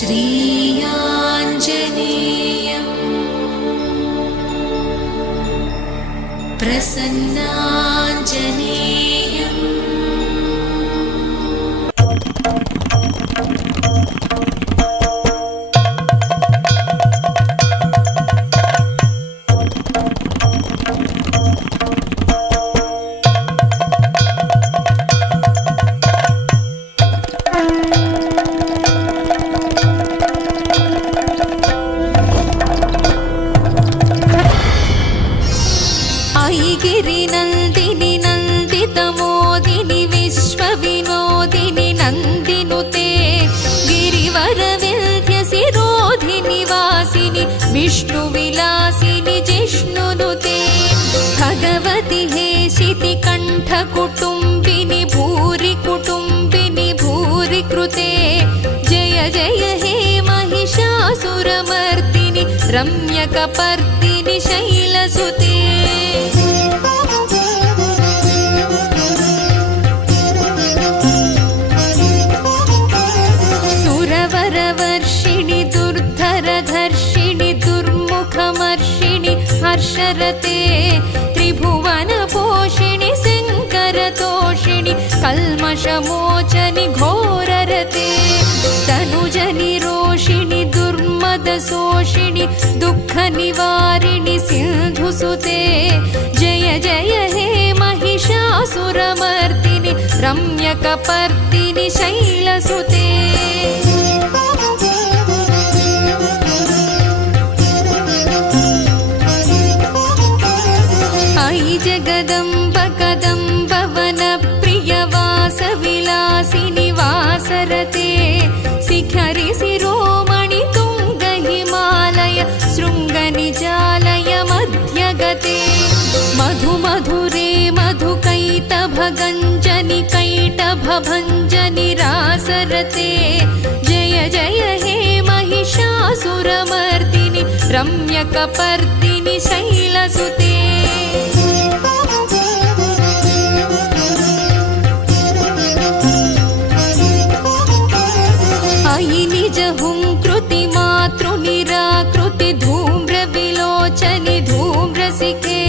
श्रीयाञ्जनेयं प्रसन्नाञ्जनेयम् गिरिनन्दिनि नन्दितमोदिनि विश्वविनोदिनि नन्दिनुते गिरिवरविन्ध्यसिरोधिनि वासिनि विष्णुविलासिनि जिष्णुनुते भगवति हेशिति कण्ठकुटुम्बिनि भूरि कुटुम्बिनि भूरि कृते जय जय हे महिषासुरमर्दिनि रम्यकपर्दिनि शैलसुते सुरवरवर्षिणि दुर्धरधर्षिणि दुर्मुखमर्षिणि हर्षरते त्रिभुवनपोषिणि शङ्करतोषिणि कल्मषमोचनि घोररते तनुजनि रोषिणि दुर्मदशोषिणि दुःखनिवारिणि सिन्धुसुते जय जय हे महिषासुरमर्दिनि रम्यकपर्दिनि शैलसुते अयि जगदम्ब कदम्ब वनप्रियवासविलासिनि वासरते शिखरि शिरोमणि तुङ्ग हिमालय शृङ्गनिजालय मध्यगते मधुमधुरे मधुकैटभगञ्जनि कैटभभञ्जनि रासरते जय जय हे महिषासुरमर्दिनि रम्यकपर्दिनि शैलसुते अयि निजहुङ्कृति मातृनिराकृति धूम्रविलोचनि धूम्रसिके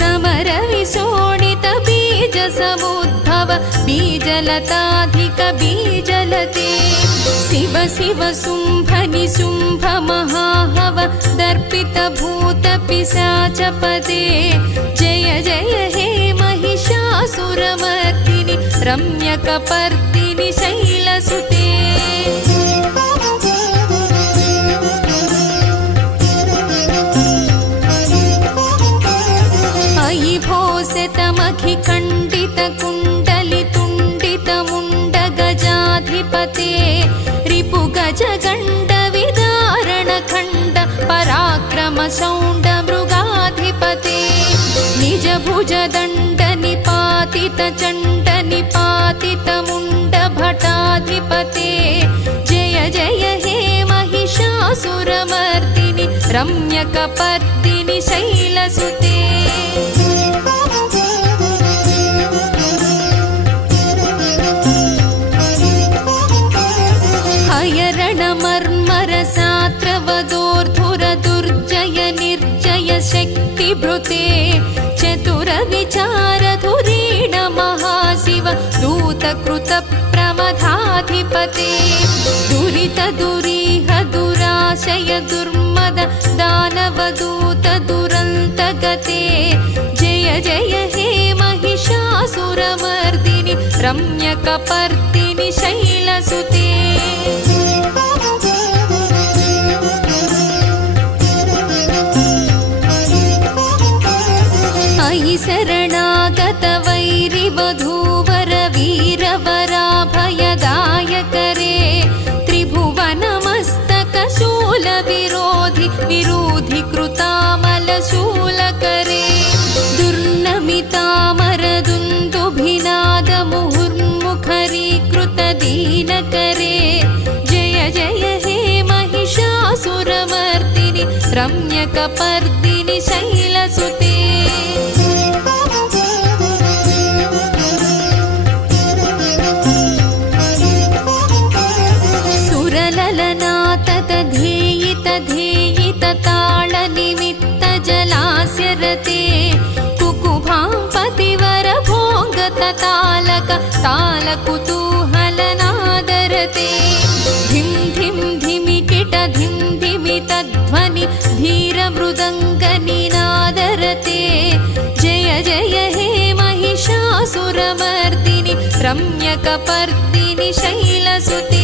समरविशोणित बीजसमुद्भव बीजलताधिक बीजलते शिव शिव शुम्भनि शुम्भ महाहव दर्पित भूत पिशाचपदे जय जय हे महिषासुरमर्दिनि रम्यकपर्दिनि शैलसुते अयि भोसितमखिखण्डितकुण्डलितुण्डितमुण्डगजाधिपते रिपुगजगण्डविदारणखण्ड पराक्रमशौण्डमृगाधिपते निजभुजदण्डनिपातितचण्डनिपातितमुण्डभटाधिपते जय जय हे महिषासुरमर्दिनि रम्यकपर्दिनि शैलसुते हयरणमर्मरसात्रवदोर्धुरदुर्जय निर्जय शक्तिभृते चतुरविचारधुरीण महाशिव दूतकृतप्रमथाधिपते दुरितदुरीह दुराशय दुर्मद दानवदूत दुरन्तगते जय जय हे महिषासुरमर्दिनि रम्यकपर्दिनि शैलसुते अयि शरणागतवैरिवधूवर वीरवराभयदायकरे त्रिभुवनमस्तकशूलविरोधि विरोधिकृतामलशूलकरे दुर्नमितामरदुन्दुभिनादमुहुर्मुखरीकृतदीनकरे जय जय हे महिषासुरमर्दिनि रम्यकपर्दिनि शैलसुते ततधेयि तधेयि तताळनिमित्त जलास्यरते कुकुभां पतिवर भोग ततालक तालकुतूहलनादरते धिं धिं धिमिकिट धिं धिमि तध्वनि धीरमृदङ्गनिनादरते जय जय हे महिषासुरमर्दिनि रम्यकपर्दिनि शैलसुते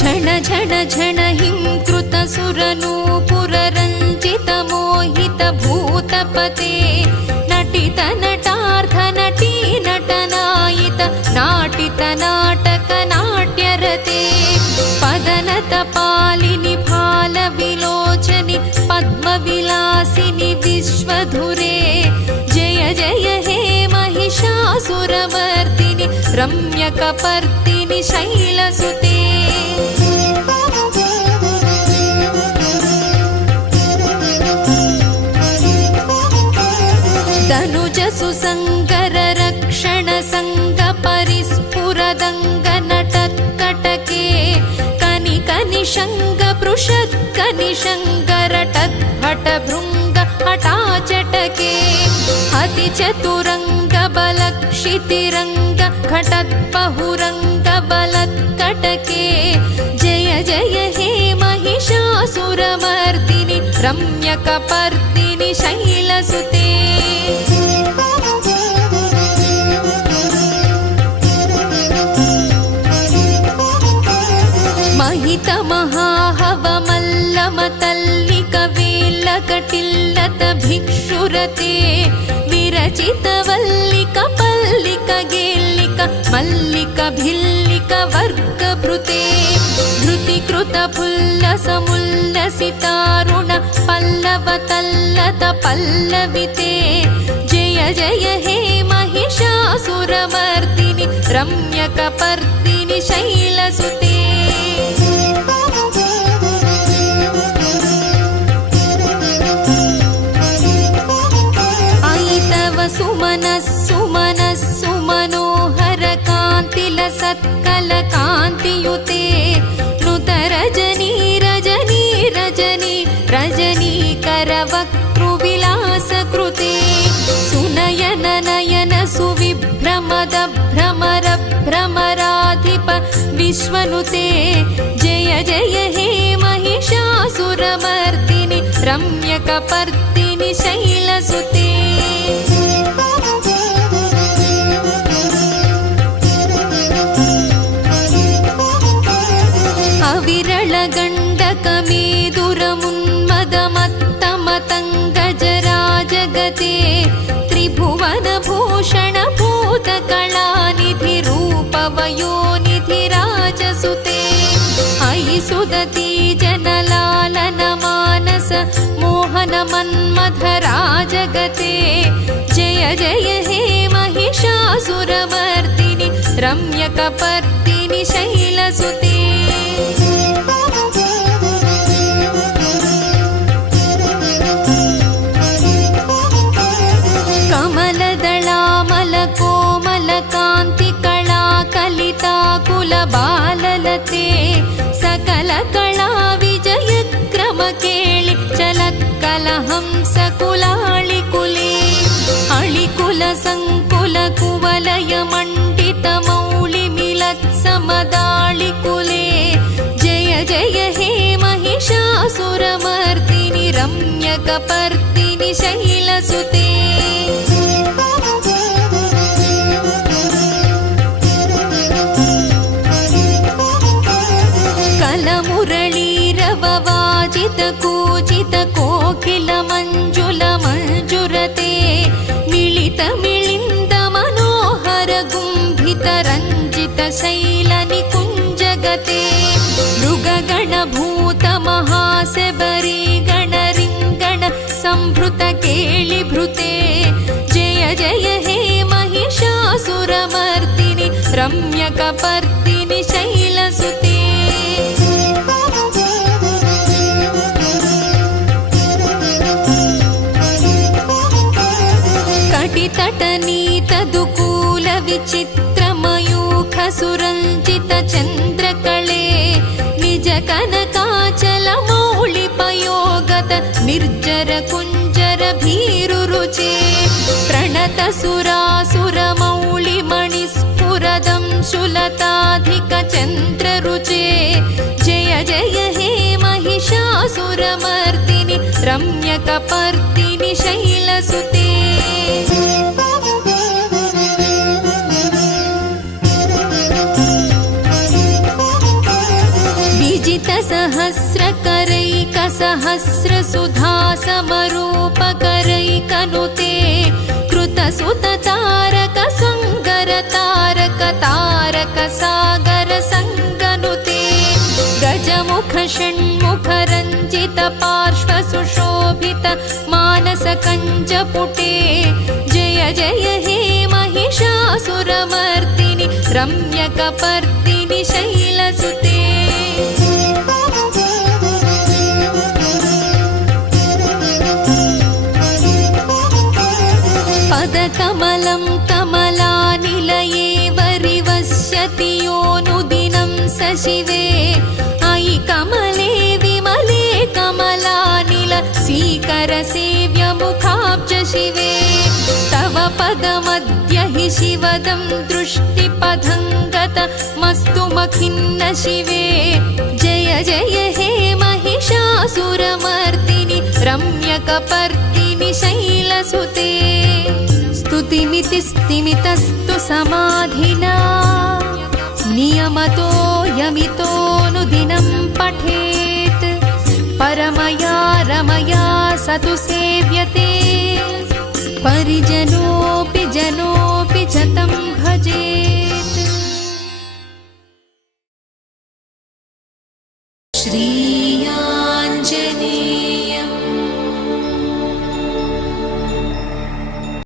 झण झण झण हिं कृतसुरनूपुररञ्जितमोहितभूतपते नटित नटार्थ नटी नटनायित नाटित नाटक नाट्यरते पदनत पालिनि फालविलोचनि पद्मविलासिनि विश्वधुरे जय जय हे महिषासुरमर्दिनि रम्यकपर्दिनि शैलसुते तनुज सुसङ्गर रक्षण सङ्ग परिस्फुरदङ्ग नटत्कटके कनिक निषङ्ग पृषत् कनिषङ्गरटत् हट भृङ्ग हटाचटके अति चतुरङ्ग बलक्षितिरङ्ग घटत् बहुरङ्ग बलत्कटके जय जय हे महिषासुरमर्दिनि रम्यकपर्दिनि शैलसुते महित महाहवमल्लमतल्लिकवेल्लकटिल्लत भिक्षुरते विरचित वल्लिक पल्लिक गेल्लिक मल्लिक भिल्लिक वर्गभृते धृतिकृत फुल्लसमुल्लसितारुण पल्लव तल्लत पल्लविते जय जय हे महिषासुरमर्दिनि रम्यकपर्दिनि शैलसुते सुमनः सुमनः सुमनोहर कान्तिलसत्कल कान्तियुते नुत रजनी रजनी रजनी रजनीकर वक्तृविलासकृते सुनयन नयन सुविभ्रमद भ्रमर भ्रमराधिप विश्वनुते जय जय हे महिषासुरमर्दिनि रम्यकपर्दिनि शैलसुते अविरलगण्डकमेदुरमुन्मदमत्तमतङ्गजराजगते त्रिभुवनभूषणभूतकलानिधिरूपवयोनिधिराजसुते अयि सुदती जनलालन मानस मोहनमन्मथराजगते जय जय हे महिषासुरमर्दिनि रम्यकपर्दिनि शैलसुते कमलदलामलकोमलकान्तिकलाकलिताकुलबाललते सकलकला विजयक्रम केळि चलत्कलहंसकुलाळिकुले अळिकुलसङ्कुलकुवलयमण्डितमौलिमिलत्समदाळिकुले जय जय हे महिषासुरमर्दिनि रम्यकपर्दिनि शैलसुते कलमुरळीरववाजित कूजित कोकिल मञ्जुल मञ्जुरते मिलित मिलिन्द मनोहर गुम्भित रञ्जित शैल निकुञ्जगते मृगगण भूत महासेबरी गण रिङ्गण संभृत केळिभृते जय जय हे महिषासुरमर्दिनि रम्यकपर्दिनि शैलसुते तटन निजकनीतदुकूलविचित्रमयूखसुरञ्जितचन्द्रकळे निजकनकाचलमौलिपयोगत निर्जरकुञ्जरभीरुरुचे प्रणतसुरासुरमौलिमणिस्फुरदं शुलताधिकचन्द्ररुचे जय जय हे महिषासुरमर्दिनि रम्यकपर्दिनि शैलसुते विजितसहस्रकरैकसहस्रसुधासमरूपकरैकनुते कृतसुततारकसुन्दरतारकतारकसागरसङ्गनुते गजमुखषण्मुखरञ्जितपार्श्वसुशोभित मानसकञ्जपुटे जय जय हे महिषासुरमर्दिनि रम्यकपर्दिनि शैलसुते पदकमलं कमलानिलये वरिवस्यति योऽनुदिनं स शिवे अयि कमले विमले कमलानिल सीकरसेव्यमुखाब्ज शिवे तव पदमद्य हि शिवदं दृष्टिपथङ्गतमस्तु मखिन्न शिवे जय जय हे महिषासुरमर्दिनि रम्यकपर्दिनि शैलसुते स्तुतिमिति स्तिमितस्तु समाधिना नियमतो यमितोऽनुदिनं पठेत् परमया रमया स तु सेव्यते परिजनोऽपि जनोऽपि च तं भजेत्। श्री